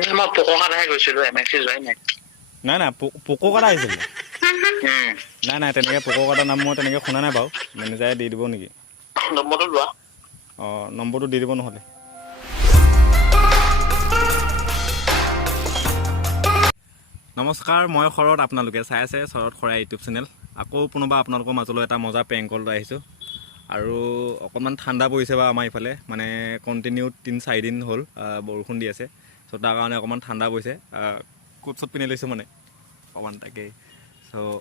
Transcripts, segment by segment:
মই পোকো কাটাহে গৈছিলো এমএক্সি যোৱাই নাই নাই পোকো কাটা আহিছিল নাই তেনেকৈ পোকো কাটা নাম মই তেনেকৈ শুনা নাই বাৰু মেনেজাৰে দি দিব নেকি নম্বৰটো লোৱা অঁ নম্বৰটো দি দিব নহ'লে নমস্কাৰ মই শৰৎ আপোনালোকে চাই আছে শৰৎ খৰাই ইউটিউব চেনেল আকৌ পুনৰবাৰ আপোনালোকৰ মাজলৈ এটা মজা প্ৰেংক কল লৈ আহিছোঁ আৰু অকণমান ঠাণ্ডা পৰিছে বা আমাৰ ইফালে মানে কণ্টিনিউ 3-4 দিন হ'ল বৰষুণ দি আছে চ' তাৰ কাৰণে অকণমান ঠাণ্ডা পৰিছে কোট চুট পিন্ধি লৈছোঁ মানে অকণমান তাকেই চ'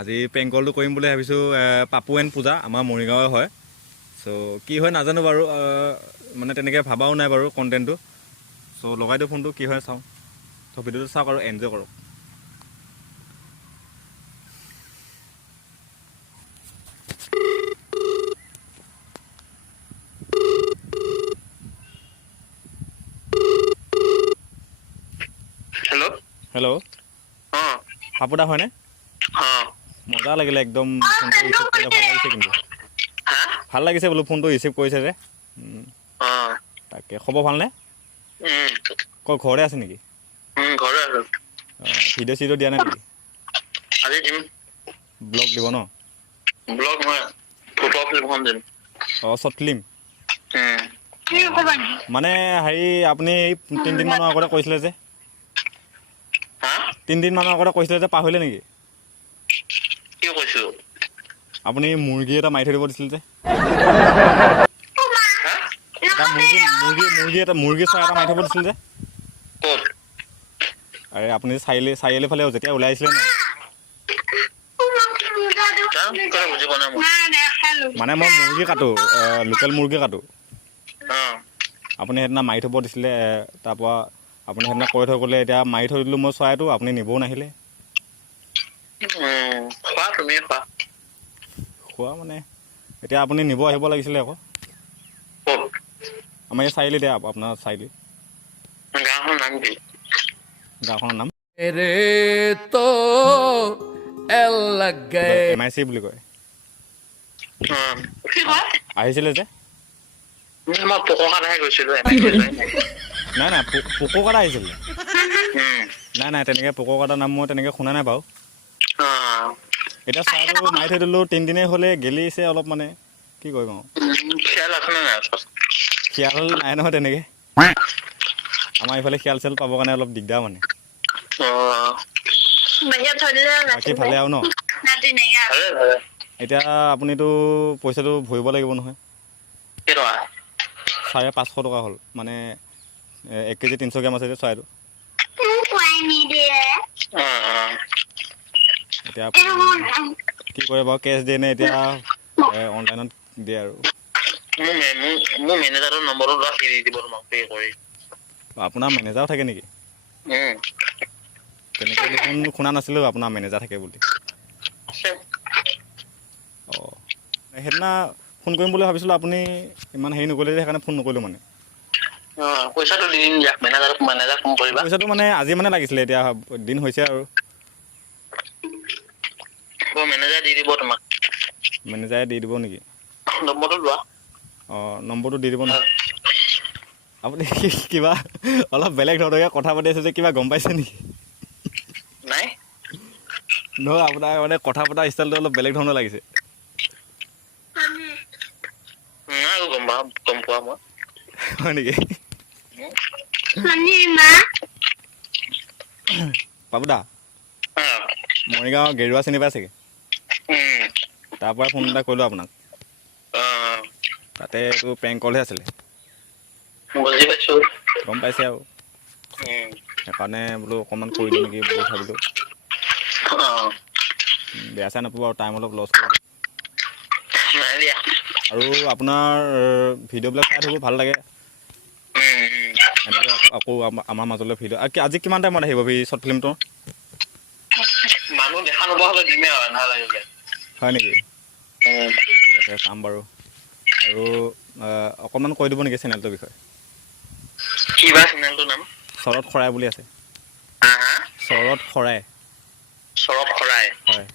আজি প্ৰেংক কলটো কৰিম বুলি ভাবিছোঁ পাপু এণ্ড পূজা আমাৰ মৰিগাঁৱৰ হয় চ' কি হয় নাজানো বাৰু মানে তেনেকৈ ভাবাও নাই বাৰু কণ্টেণ্টটো চ' লগাই দিওঁ ফোনটো কি হয় চাওঁ চ' ভিডিঅ'টো চাওক আৰু এনজয় কৰক হেল্ল' পাপু দা হয়নে মজা লাগিলে একদম ফোনটো ৰিচিভ কৰিলে ভাল লাগিছে কিন্তু ভাল লাগিছে বোলো ফোনটো ৰিচিভ কৰিছে যে তাকে খবৰ ভালনে ক'ত ঘৰতে আছে নেকি ভিডিঅ' চিডিঅ' দিয়া নাই নেকি ব্লগ দিব ন অঁ শ্বৰ্ট ফিল্ম মানে হেৰি আপুনি 3 দিনমানৰ আগতে কৈছিলে যে 3 দিনমানৰ আগতে কৈছিলে যে পাহৰিলে নেকি আপুনি মুৰ্গী এটা মাৰি থৈ দিব দিছিল যে মুৰ্গী চৰাই এটা মাৰি থব দিছিল যে আৰে আপুনি চাৰিআলি ফালে যেতিয়া ওলাই আহিছিলে ন মানে মই মুৰ্গী কাটো লোকেল মুৰ্গী কাটো আপুনি সেইদিনা মাৰি থব দিছিলে তাৰপৰা আপুনি সেইদিনা কৈ থৈ গ'লে এতিয়া মাৰি থৈ দিলোঁ মই চৰাইটো আপুনি নিবও নাহিলে খোৱা মানে এতিয়া আপুনি নিব আহিব লাগিছিলে আকৌ আমাৰ এই চাৰিআলিতে আপোনাৰ চাৰিআলি গাঁওখনৰ নাম MIC বুলি কয় আহিছিলে যে মই পোকো কাটাহে গৈছিলো নাই পোকো কাটা আহিছিলে নাই তেনেকৈ পোকো কাটা নাম মই তেনেকৈ শুনা নাই বাৰু এতিয়া চৰাইটো মাৰি থৈ দিলোঁ 3 দিনেই হ'লে গেলিছে অলপ মানে কি কৰিম আৰু শিয়াল নাই নহয় তেনেকৈ আমাৰ এইফালে শিয়াল চিয়াল পাবৰ কাৰণে অলপ দিগদাৰ মানে বাকী ভালে আৰু ন এতিয়া আপুনিতো পইচাটো ভৰিব লাগিব নহয় 550 টকা হ'ল মানে 1 কেজি 300 গ্ৰাম আছে যে চৰাইটো এতিয়া কি কৰে বাৰু কেছ দিয়ে নে এতিয়া অনলাইনত দিয়ে আৰু আপোনাৰ মেনেজাৰো থাকে নেকি তেনেকৈ দেখোন শুনা নাছিলোঁ আপোনাৰ মেনেজাৰ থাকে বুলি অঁ সেইদিনা ফোন কৰিম বুলি ভাবিছিলোঁ আপুনি ইমান হেৰি নকৰিলে যে সেইকাৰণে ফোন নকৰিলোঁ মানে পইচাটো দি দিম দিয়া মেনেজাৰ ফোন কৰিবা পইচাটো মানে আজি মানে লাগিছিলে এতিয়া দিন হৈছে আৰু মেনেজাৰ দি দিব তোমাক মেনেজাৰে দি দিব নেকি নম্বৰটো লোৱা অঁ নম্বৰটো দি দিব নহয় আপুনি কিবা অলপ বেলেগ ধৰণকৈ কথা পাতি আছে যে কিবা গম পাইছে নেকি নাই নহয় আপোনাৰ মানে কথা পতা ষ্টাইলটো অলপ বেলেগ ধৰণৰ লাগিছে গম পোৱা মই হয় নেকি পাপু দা মৰিগাঁও গেৰুৱা চিনি পাই চাগে তাৰ পৰা ফোন এটা কৰিলোঁ আপোনাক তাতে এইটো প্ৰেংক কলহে আছিলে গম পাইছে আৰু সেইকাৰণে বোলো অকণমান কৰি দিওঁ নেকি বুলি ভাবিলোঁ বেয়া চেয়া নাপাব আৰু টাইম অলপ লছ কৰিব আৰু আপোনাৰ ভিডিঅ'বিলাক চাই থাকোঁ ভাল লাগে এনেকৈ আকৌ আমাৰ মাজলৈ ভিডিঅ' আজি কিমান টাইমত আহিব শ্বৰ্ট ফিল্মটো মানুহ দেখা নোপোৱা হ'লে দিমেই আৰু হয় নেকি ঠিক আছে চাম বাৰু আৰু অকণমান কৈ দিব নেকি চেনেলটোৰ বিষয়ে কিবা চেনেলটোৰ নাম শৰৎ খৰাই বুলি আছে শৰৎ খৰাই হয়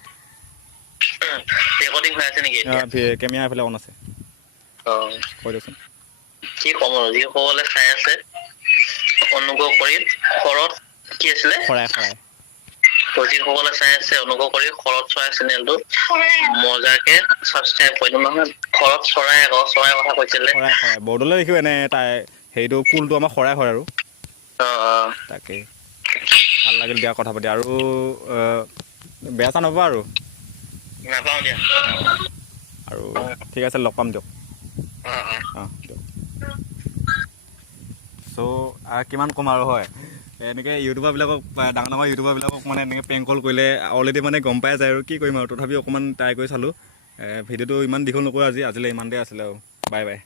ৰেকৰ্ডিং হৈ আছে নেকি কেমেৰা এইফালে অন আছে কৈ দিয়কচোন কি ক'ম আৰু যিসকলে চাই আছে অনুগ্ৰহ কৰি শৰৎ কি আছিলে শৰাই যিসকলে চাই আছে অনুগ্ৰহ কৰি শৰৎ চৰাই চেনেলটো মজাকে ছাবস্ক্ৰাইব কৰি দিম নহয়। শৰৎ চৰাই আকৌ চৰাই কথা কৈছিলে। শৰাই বৰ্ডলৈ দেখিব এনে তাই সেইটো কুলটো আমাৰ শৰাই হয় আৰু তাকে ভাল লাগিল দিয়া কথা পাতি আৰু বেয়া চা নবা আৰু নাপাওঁ দিয়া আৰু ঠিক আছে লগ পাম দিয়ক দিয়ক চ' কিমান ক'ম আৰু হয় এনেকৈ ইউটিউবাৰবিলাকক ডাঙৰ ডাঙৰ ইউটিউবাৰবিলাকক মানে এনেকৈ প্ৰেংক কল কৰিলে অলৰেডি মানে গম পাই যায় আৰু কি কৰিম আৰু তথাপি অকণমান ট্ৰাই কৰি চালোঁ ভিডিঅ'টো ইমান দীঘল নকৰোঁ আজিলৈ ইমানতে আছিলে আৰু বাই বাই